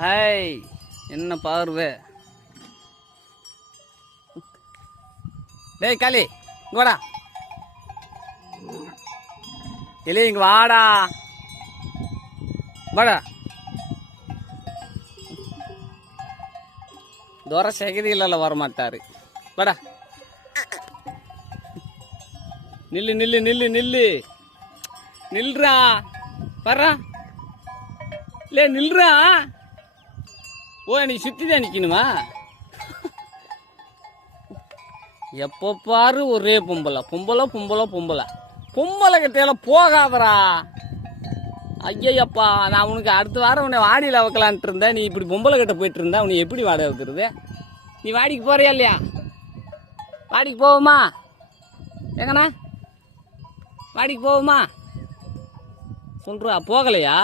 Hi என்ன பார்வை? டேய் காளி இங்க வாடா. இல்லை இங்க வாடா. வாடா. தூர சகதியில வர மாட்டாரு வாடா. நில்லு நில்லு நில்லு நில்லு. நில்றா. வர்றா. இல்லை நில்றா. ஓ நீ சுற்றி தான் நிற்கணுமா எப்போ பாரு ஒரே பொம்பளை. பொம்பளை பொம்பளை பொம்பளை. பொம்பளை கிட்டையில போகாதரா ஐயப்பா நான் உனக்கு அடுத்த வாரம் உன்னை வாடியில் வைக்கலான்ட்டு இருந்தேன். நீ இப்படி பொம்பளை கிட்ட போயிட்டு இருந்தா உன்னை எப்படி வாடகை வைக்கிறது? நீ வாடிக்கு போறியா இல்லையா? வாடிக்கு போவோமா? எங்கண்ணா? வாடிக்கு போவோமா? சொல்றா போகலையா?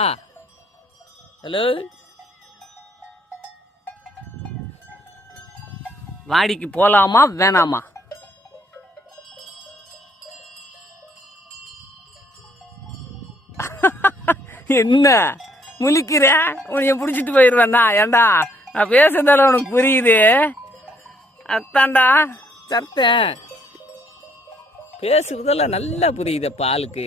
ஹலோ வாடிக்கு போகலாமா வேணாமா? என்ன? முழிக்கிற? உன்னைய பிடிச்சிட்டு போயிடுவேண்ணா ஏண்டா? நான் பேசுறதால உனக்கு புரியுது. அத்தாண்டா சத்தேன் பேசுறதெல்லாம் நல்லா புரியுதப்பா ஆளுக்கு